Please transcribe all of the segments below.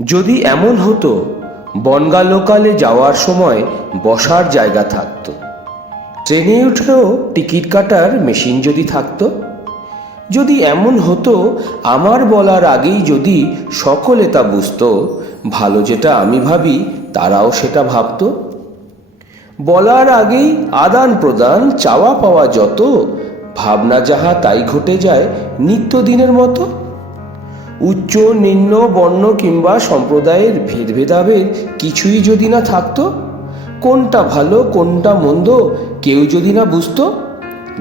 যদি এমন হতো বনগাঁ লোকালে যাওয়ার সময় বসার জায়গা থাকতো, ট্রেনে উঠেও টিকিট কাটার মেশিন যদি থাকতো, যদি এমন হতো আমার বলার আগেই যদি সকলে তা বুঝতো, ভালো যেটা আমি ভাবি তারাও সেটা ভাবতো, বলার আগেই আদান প্রদান চাওয়া পাওয়া যত, ভাবনা যাহা তাই ঘটে যায় নিত্যদিনের মতো, উচ্চ নিম্ন বর্ণ কিংবা সম্প্রদায়ের ভেদাভেদ কিছুই যদি না থাকতো, কোনটা ভালো কোনটা মন্দ কেউ যদি না বুঝতো,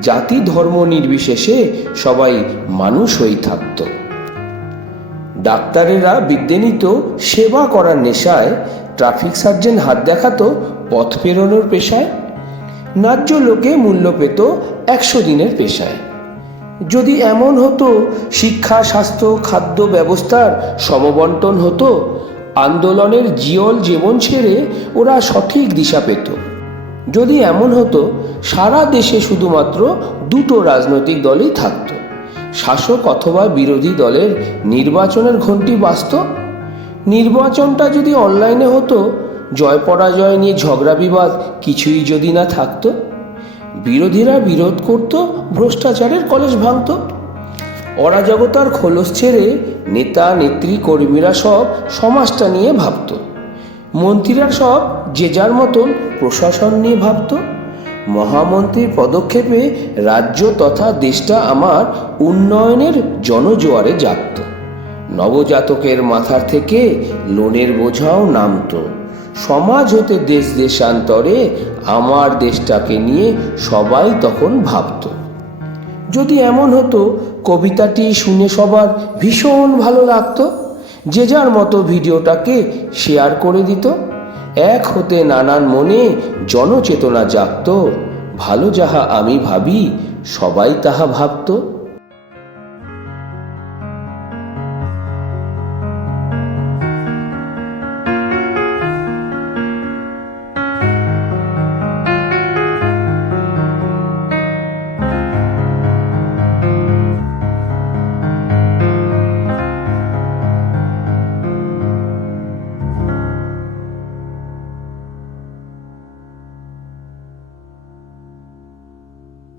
জাতি ধর্ম নির্বিশেষে সবাই মানুষ হয়েই থাকতো। ডাক্তারেরা বিদ্যে নিত সেবা করার নেশায়, ট্রাফিক সার্জেন হাত দেখাতো পথ পেরোনোর পেশায়, ন্যায্য লোকে মূল্য পেত 100 দিনের পেশায়। যদি এমন হতো শিক্ষা স্বাস্থ্য খাদ্য ব্যবস্থার সমবন্টন হতো, আন্দোলনের জিয়ল জীবন ছেড়ে ওরা সঠিক দিশা পেত। যদি এমন হতো সারা দেশে শুধুমাত্র দুটো রাজনৈতিক দলই থাকতো, শাসক অথবা বিরোধী দলের নির্বাচনের ঘণ্টি বাজত, নির্বাচনটা যদি অনলাইনে হতো, জয় পরাজয় নিয়ে ঝগড়া বিবাদ কিছুই যদি না থাকতো, বিরোধীরা বিরোধ করত ভ্রষ্টাচারের কলস ভাঙত, অরাজকতার খোলস ছেড়ে নেতা নেত্রী কর্মীরা সব সমাজটা নিয়ে ভাবত, মন্ত্রীরা সব যে যার মতন প্রশাসন নিয়ে ভাবত, মহামন্ত্রীর পদক্ষেপে রাজ্য তথা দেশটা আমার উন্নয়নের জনজোয়ারে জাগত, নবজাতকের মাথার থেকে লোনের বোঝাও নামত, সমাজ হতে দেশ দেশান্তরে আমার দেশটাকে নিয়ে সবাই তখন ভাবত। যদি এমন হতো কবিতাটি শুনে সবার ভীষণ ভালো লাগতো, যে যার মতো ভিডিওটাকে শেয়ার করে দিত, এক হতে নানান মনে জনচেতনা জাগত, ভালো যাহা আমি ভাবি সবাই তাহা ভাবত।